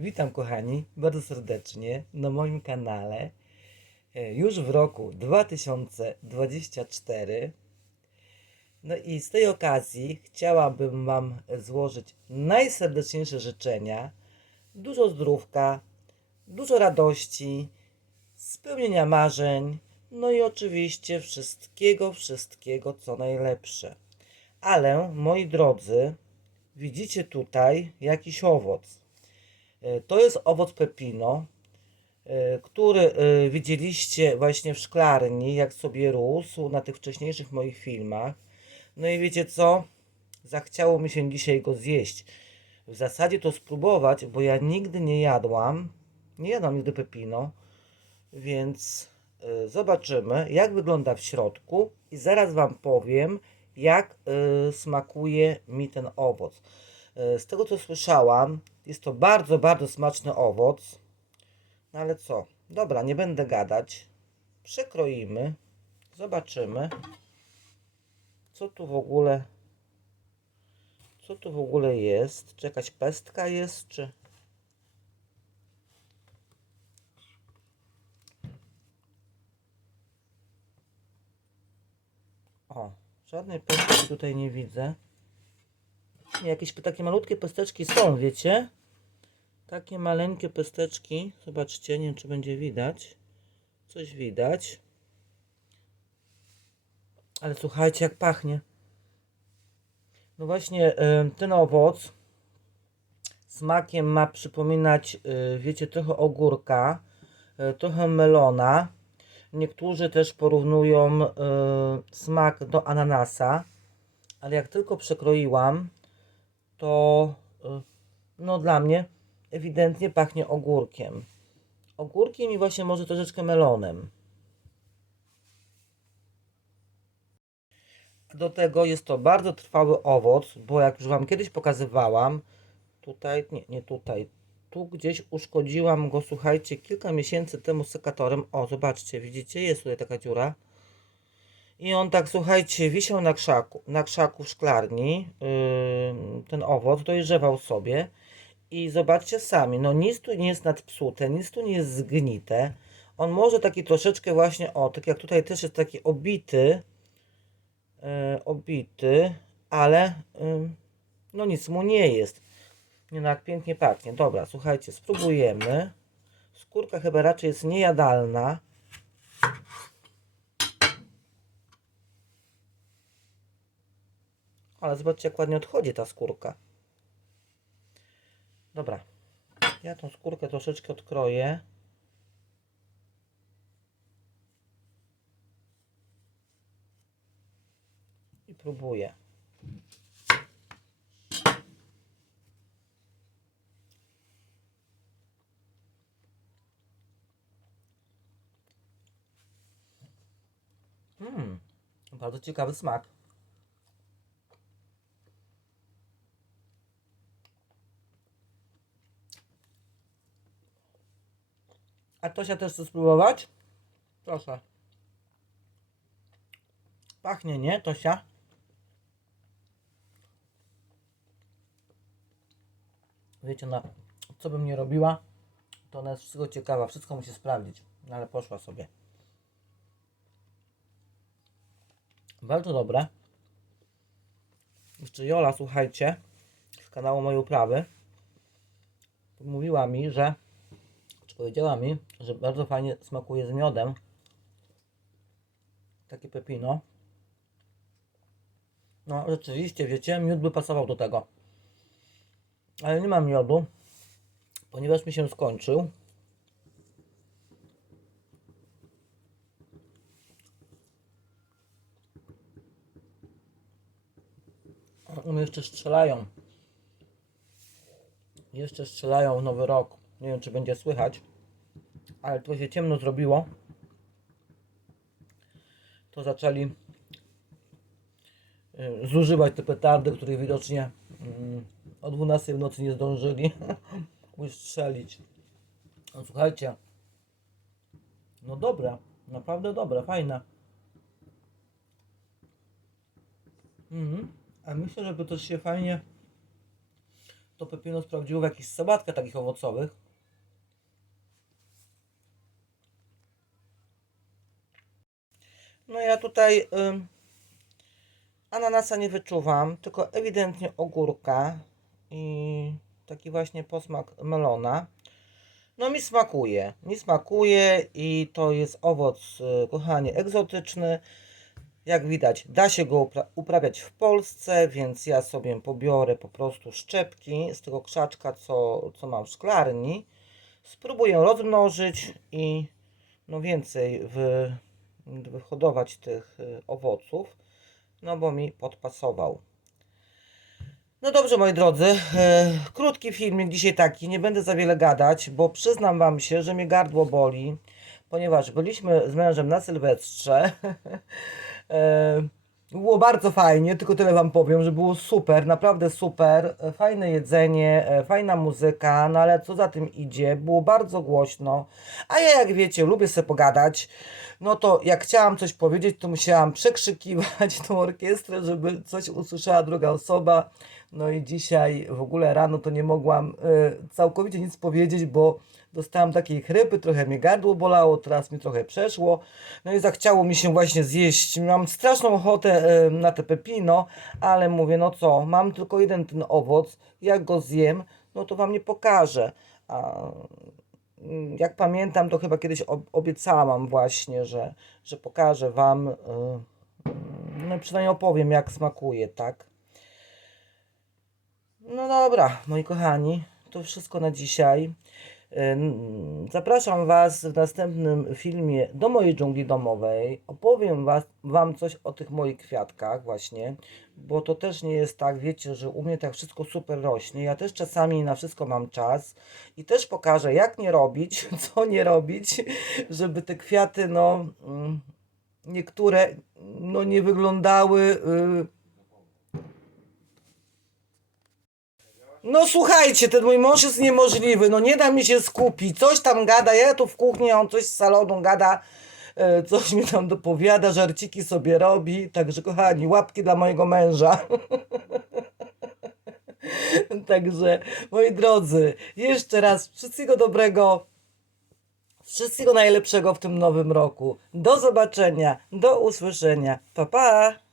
Witam kochani bardzo serdecznie na moim kanale. e, Już w roku 2024. No i z tej okazji chciałabym Wam złożyć najserdeczniejsze życzenia. Dużo zdrówka, dużo radości, spełnienia marzeń, no i oczywiście wszystkiego, wszystkiego co najlepsze. Ale moi drodzy, widzicie tutaj jakiś owoc. E, To jest owoc pepino, e, który e, widzieliście właśnie w szklarni, jak sobie rósł na tych wcześniejszych moich filmach. No i wiecie co? Zachciało mi się dzisiaj go zjeść. W zasadzie to spróbować, bo ja nigdy nie jadłam, nie jadłam nigdy pepino, więc zobaczymy, jak wygląda w środku i zaraz Wam powiem, jak smakuje mi ten owoc. E, Z tego co słyszałam, jest to bardzo, bardzo smaczny owoc. No ale co? Dobra, nie będę gadać. Przekroimy. Zobaczymy. Co tu w ogóle. Co tu w ogóle jest? Czy jakaś pestka jest, czy. O, żadnej pestki tutaj nie widzę. Jakieś takie malutkie pesteczki są, wiecie? Takie maleńkie pesteczki. Zobaczcie, nie wiem czy będzie widać. Coś widać. Ale słuchajcie, jak pachnie. No właśnie, y, ten owoc smakiem ma przypominać, y, wiecie, trochę ogórka, y, trochę melona. Niektórzy też porównują smak do ananasa, ale jak tylko przekroiłam, to y, no dla mnie ewidentnie pachnie ogórkiem. Ogórkiem i właśnie może troszeczkę melonem. Do tego jest to bardzo trwały owoc, bo jak już Wam kiedyś pokazywałam, tutaj, nie, nie tutaj, tu gdzieś uszkodziłam go, słuchajcie, kilka miesięcy temu sekatorem. O, zobaczcie, widzicie, jest tutaj taka dziura. I on tak, słuchajcie, wisiał na krzaku, na krzaku szklarni, yy, ten owoc, dojrzewał sobie. I zobaczcie sami, no nic tu nie jest nadpsute, nic tu nie jest zgnite. On może taki troszeczkę właśnie, o, tak jak tutaj też jest taki obity, yy, obity, ale yy, no nic mu nie jest. Nie no, jak pięknie pachnie. Dobra, słuchajcie, spróbujemy. Skórka chyba raczej jest niejadalna. Ale zobaczcie, jak ładnie odchodzi ta skórka. Dobra. Ja tą skórkę troszeczkę odkroję. I próbuję. Mmm, bardzo ciekawy smak. A Tosia też chce spróbować? Proszę. Pachnie, nie, Tosia? Wiecie, na co bym nie robiła, to ona jest wszystko ciekawa, wszystko musi sprawdzić. No ale poszła sobie. Bardzo dobre. Jeszcze Jola, słuchajcie, z kanału Mojej Uprawy, mówiła mi, że powiedziała mi, że bardzo fajnie smakuje z miodem. Takie pepino. No, rzeczywiście, wiecie, miód by pasował do tego. Ale nie mam miodu, ponieważ mi się skończył. U jeszcze strzelają. Jeszcze strzelają w nowy rok. Nie wiem, czy będzie słychać, ale tu się ciemno zrobiło. To zaczęli y, zużywać te petardy, których widocznie mm, o 12 w nocy nie zdążyli ustrzelić. No, słuchajcie, no dobra, naprawdę dobra, fajna. Mhm. A myślę, żeby też się fajnie to pepino sprawdziło w jakichś sałatkach takich owocowych. No ja tutaj ym, ananasa nie wyczuwam, tylko ewidentnie ogórka i taki właśnie posmak melona. No mi smakuje, mi smakuje i to jest owoc, y, kochanie, egzotyczny. Jak widać, da się go upra- uprawiać w Polsce, więc ja sobie pobiorę po prostu szczepki z tego krzaczka, co, co mam w szklarni. Spróbuję rozmnożyć i no więcej wy, wyhodować tych y, owoców, no bo mi podpasował. No dobrze, moi drodzy, e, krótki filmik dzisiaj taki, nie będę za wiele gadać, bo przyznam Wam się, że mnie gardło boli, ponieważ byliśmy z mężem na Sylwestrze. było bardzo fajnie, tylko tyle Wam powiem, że było super, naprawdę super, fajne jedzenie, e, fajna muzyka, no ale co za tym idzie, było bardzo głośno, a ja jak wiecie, lubię sobie pogadać, no to jak chciałam coś powiedzieć, to musiałam przekrzykiwać tą orkiestrę, żeby coś usłyszała druga osoba. No i dzisiaj w ogóle rano to nie mogłam y, całkowicie nic powiedzieć, bo dostałam takiej chrypy, trochę mnie gardło bolało, teraz mi trochę przeszło. No i zachciało mi się właśnie zjeść. Mam straszną ochotę y, na te pepino, ale mówię, no co, mam tylko jeden ten owoc, jak go zjem, no to wam nie pokażę. A, mm, jak pamiętam, to chyba kiedyś ob- obiecałam właśnie, że, że pokażę wam, y, y, no przynajmniej opowiem jak smakuje, tak? No dobra, moi kochani, to wszystko na dzisiaj. Ym, Zapraszam Was w następnym filmie do mojej dżungli domowej. Opowiem was, Wam coś o tych moich kwiatkach, właśnie, bo to też nie jest tak, wiecie, że u mnie tak wszystko super rośnie. Ja też czasami na wszystko mam czas i też pokażę, jak nie robić, co nie robić, żeby te kwiaty, no, mm, niektóre, no, nie wyglądały. y, No słuchajcie, ten mój mąż jest niemożliwy, no nie da mi się skupić, coś tam gada, ja tu w kuchni, a on coś z salonu gada, e, coś mi tam dopowiada, żarciki sobie robi, także kochani, łapki dla mojego męża. Także, moi drodzy, jeszcze raz wszystkiego dobrego, wszystkiego najlepszego w tym nowym roku. Do zobaczenia, do usłyszenia. Pa, pa!